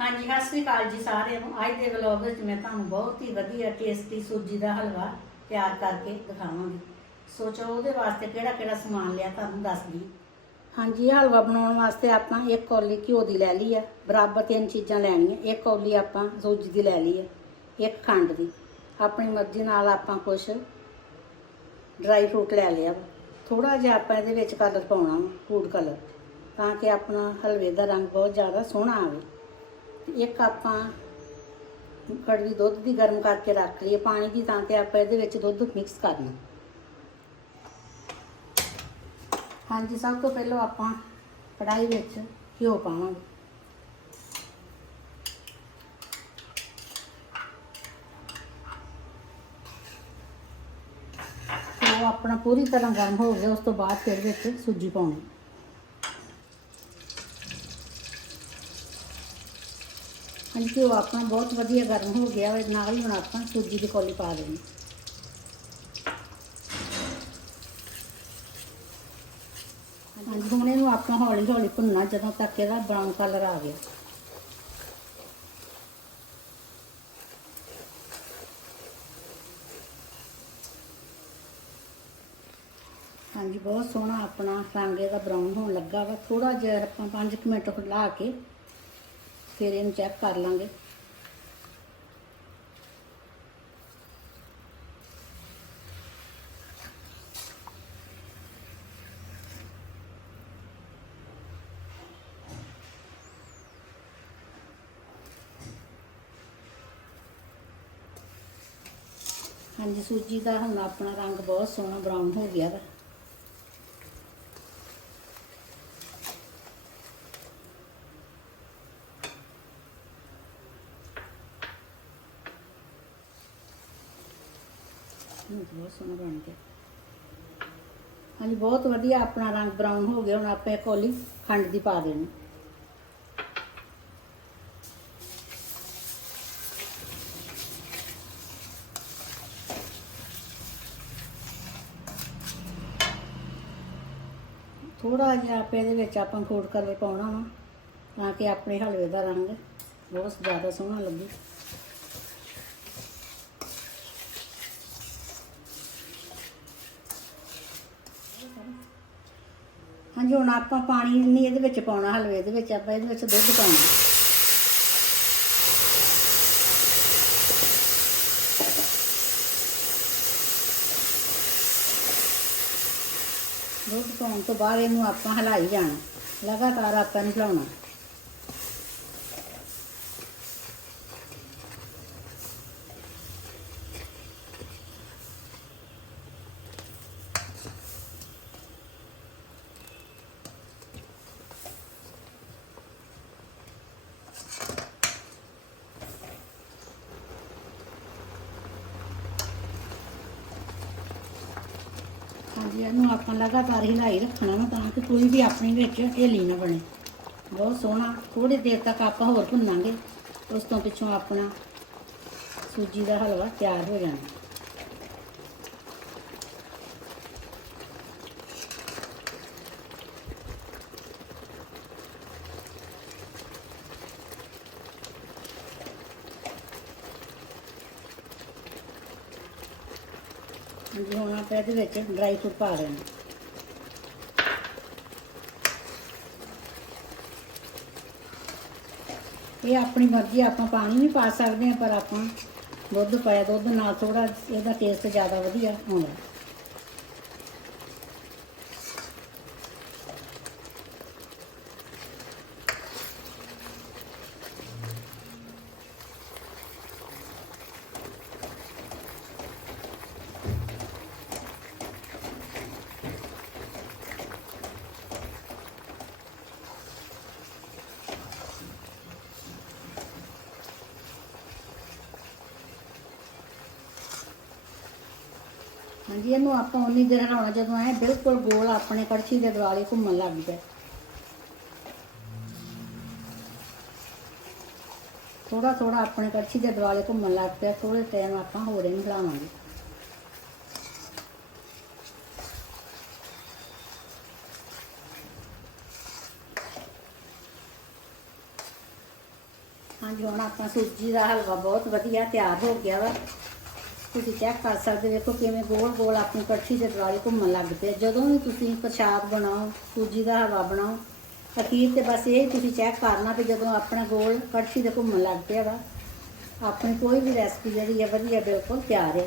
ਹਾਂਜੀ, ਸਤਿ ਸ੍ਰੀ ਅਕਾਲ ਜੀ ਸਾਰਿਆਂ ਨੂੰ। ਅੱਜ ਦੇ ਵਲੌਗ ਵਿੱਚ ਮੈਂ ਤੁਹਾਨੂੰ ਬਹੁਤ ਹੀ ਵਧੀਆ ਟੇਸਟੀ ਸੂਜੀ ਦਾ ਹਲਵਾ ਤਿਆਰ ਕਰਕੇ ਦਿਖਾਵਾਂਗੀ। ਸੋਚੋ ਉਹਦੇ ਵਾਸਤੇ ਕਿਹੜਾ ਕਿਹੜਾ ਸਮਾਨ ਲਿਆ, ਤੁਹਾਨੂੰ ਦੱਸਦੀ ਹਾਂਜੀ ਹਲਵਾ ਬਣਾਉਣ ਵਾਸਤੇ ਆਪਾਂ ਇੱਕ ਕੌਲੀ ਘਿਓ ਦੀ ਲੈ ਲਈ ਆ। ਬਰਾਬਰ ਤਿੰਨ ਚੀਜ਼ਾਂ ਲੈਣੀਆਂ। ਇੱਕ ਕੌਲੀ ਆਪਾਂ ਸੂਜੀ ਦੀ ਲੈ ਲਈ ਆ, ਇੱਕ ਖੰਡ ਦੀ। ਆਪਣੀ ਮਰਜ਼ੀ ਨਾਲ ਆਪਾਂ ਕੁਝ ਡਰਾਈ ਫਰੂਟ ਲੈ ਲਿਆ ਥੋੜਾ ਜਿਹਾ ਆਪਾਂ ਇਹਦੇ ਵਿੱਚ ਕਲਰ ਪਾਉਣਾ ਫੂਡ ਕਲਰ ਤਾਂ ਕਿ ਆਪਣਾ ਹਲਵੇ ਦਾ ਰੰਗ ਬਹੁਤ ਜ਼ਿਆਦਾ ਸੋਹਣਾ ਆਵੇ। ਇੱਕ ਆਪਾਂ ਕੜਵੀ ਦੁੱਧ ਦੀ ਗਰਮ ਕਰਕੇ ਰੱਖ ਲਈਏ, ਪਾਣੀ ਦੀ ਤਾਂ ਕਿ ਆਪਾਂ ਇਹਦੇ ਵਿੱਚ ਦੁੱਧ ਮਿਕਸ ਕਰਨਾ। ਹਾਂਜੀ, ਸਭ ਤੋਂ ਪਹਿਲਾਂ ਆਪਾਂ ਕੜਾਈ ਵਿੱਚ ਘਿਓ ਪਾਵਾਂਗੇ। ਤੇ ਉਹ ਆਪਣਾ ਪੂਰੀ ਤਰ੍ਹਾਂ ਗਰਮ ਹੋ ਗਿਆ, ਉਸ ਤੋਂ ਬਾਅਦ ਫਿਰ ਵਿੱਚ ਸੂਜੀ ਪਾਉਣੀ। ਹਾਂਜੀ ਘਿਓ ਆਪਣਾ ਬਹੁਤ ਵਧੀਆ ਗਰਮ ਹੋ ਗਿਆ ਵਾ, ਨਾਲ ਹੀ ਹੁਣ ਆਪਾਂ ਸੂਜੀ ਦੀ ਕੌਲੀ ਪਾ ਦੇਣੀ। ਹਾਂਜੀ, ਹੁਣ ਇਹਨੂੰ ਆਪਾਂ ਹੌਲੀ ਹੌਲੀ ਭੁੰਨਣਾ, ਜਦੋਂ ਤੱਕ ਇਹਦਾ ਬਰਾਊਨ ਕਲਰ ਆ ਗਿਆ। ਹਾਂਜੀ, ਬਹੁਤ ਸੋਹਣਾ ਆਪਣਾ ਰੰਗ ਇਹਦਾ ਬਰਾਊਨ ਹੋਣ ਲੱਗਾ ਵਾ। ਥੋੜਾ ਜਿਹਾ ਆਪਾਂ 5 ਮਿੰਟ ਹਿਲਾ ਕੇ ਫਿਰ ਇਹਨੂੰ ਚੈੱਕ ਕਰ ਲਾਂਗੇ। ਹਾਂਜੀ, ਸੂਜੀ ਦਾ ਹੁਣ ਆਪਣਾ ਰੰਗ ਬਹੁਤ ਸੋਹਣਾ ਬਰਾਊਨ ਹੋ ਗਿਆ ਵਾ। ਹੁਣ ਬਹੁਤ ਸੋਹਣਾ ਬਣ ਗਿਆ ਹਾਂਜੀ, ਬਹੁਤ ਵਧੀਆ ਆਪਣਾ ਰੰਗ ਬਰਾਊਨ ਹੋ ਗਿਆ, ਹੁਣ ਆਪਾਂ ਇਹ ਕੋਲੀ ਖੰਡ ਦੀ ਪਾ ਦੇਣੀ। ਥੋੜਾ ਜਿਹਾ ਆਪੇ ਇਹਦੇ ਵਿੱਚ ਆਪਾਂ ਫੂਡ ਕਲਰ ਪਾਉਣਾ ਵਾ, ਤਾਂ ਕਿ ਆਪਣੇ ਹਲਵੇ ਦਾ ਰੰਗ ਬਹੁਤ ਜ਼ਿਆਦਾ ਸੋਹਣਾ ਲੱਗੇ। ਹਾਂਜੀ, ਹੁਣ ਆਪਾਂ ਪਾਣੀ ਨਹੀਂ ਇਹਦੇ ਵਿੱਚ ਪਾਉਣਾ ਹਲਵੇ ਦੇ ਵਿੱਚ ਆਪਾਂ ਇਹਦੇ ਵਿੱਚ ਦੁੱਧ ਪਾਉਣਾ। ਦੁੱਧ ਪਾਉਣ ਤੋਂ ਬਾਅਦ ਇਹਨੂੰ ਆਪਾਂ ਹਿਲਾਈ ਜਾਣਾ। ਲਗਾਤਾਰ ਆਪਾਂ ਨੂੰ ਹਿਲਾਉਣਾ। ਹਾਂਜੀ, ਇਹਨੂੰ ਆਪਾਂ ਲਗਾਤਾਰ ਹਿਲਾਈ ਰੱਖਣਾ ਵਾ ਤਾਂ ਕਿ ਕੋਈ ਵੀ ਆਪਣੀ ਵਿੱਚ ਢੇਲੀ ਨਾ ਬਣੇ। ਬਹੁਤ ਸੋਹਣਾ ਥੋੜੀ ਦੇਰ ਤੱਕ ਆਪਾਂ ਹੋਰ ਭੁੰਨਾਂਗੇ, ਉਸ ਤੋਂ ਪਿੱਛੋਂ ਆਪਣਾ ਸੂਜੀ ਦਾ ਹਲਵਾ ਤਿਆਰ ਹੋ ਜਾਣਾ। ਹਾਂਜੀ, ਹੁਣ ਆਪਾਂ ਇਹਦੇ ਵਿੱਚ ਡਰਾਈ ਫਰੂਟ ਪਾ ਦੇਣਾ ਇਹ ਆਪਣੀ ਮਰਜ਼ੀ, ਆਪਾਂ ਪਾਣੀ ਨਹੀਂ ਪਾ ਸਕਦੇ ਹਾਂ, ਪਰ ਆਪਾਂ ਦੁੱਧ ਪਾਇਆ, ਦੁੱਧ ਨਾਲ ਥੋੜਾ ਇਹਦਾ ਟੇਸਟ ਜ਼ਿਆਦਾ ਵਧੀਆ ਆਉਂਦਾ। ਹਾਂਜੀ, ਇਹਨੂੰ ਆਪਾਂ ਉਨੀ ਦੇਰ ਹਲਾਉਣਾ ਜਦੋਂ ਐ ਬਿਲਕੁਲ ਗੋਲ ਆਪਣੇ ਕੜਛੀ ਦੇ ਦੁਆਲੇ ਘੁੰਮਣ ਲੱਗ ਜਾਏ ਥੋੜਾ ਥੋੜਾ ਆਪਣੇ ਕੜਛੀ ਦੇ ਦੁਆਲੇ ਘੁੰਮਣ ਲੱਗ ਪਿਆ ਥੋੜੇ ਟਾਈਮ ਆਪਾਂ ਹੋਰ ਇਹਨੂੰ ਹਿਲਾਵਾਂਗੇ ਹਾਂਜੀ, ਹੁਣ ਆਪਾਂ ਸੂਜੀ ਦਾ ਹਲਵਾ ਬਹੁਤ ਵਧੀਆ ਤਿਆਰ ਹੋ ਗਿਆ ਵਾ। ਤੁਸੀਂ ਚੈੱਕ ਕਰ ਸਕਦੇ ਵੇਖੋ ਕਿਵੇਂ ਗੋਲ ਗੋਲ ਆਪਣੀ ਕੜਛੀ ਦੇ ਦੁਆਲੇ ਘੁੰਮਣ ਲੱਗ ਪਏ ਜਦੋਂ ਵੀ ਤੁਸੀਂ ਪ੍ਰਸ਼ਾਦ ਬਣਾਓ, ਸੂਜੀ ਦਾ ਹਵਾ ਬਣਾਓ, ਅਖੀਰ ਤੇ ਬਸ ਇਹ ਤੁਸੀਂ ਚੈੱਕ ਕਰਨਾ ਕਿ ਜਦੋਂ ਆਪਣਾ ਗੋਲ ਕੜਛੀ ਦੇ ਘੁੰਮਣ ਲੱਗ ਪਿਆ ਵਾ, ਆਪਣੀ ਕੋਈ ਵੀ ਰੈਸਪੀ ਜਿਹੜੀ ਹੈ ਵਧੀਆ ਬਿਲਕੁਲ ਤਿਆਰ ਹੈ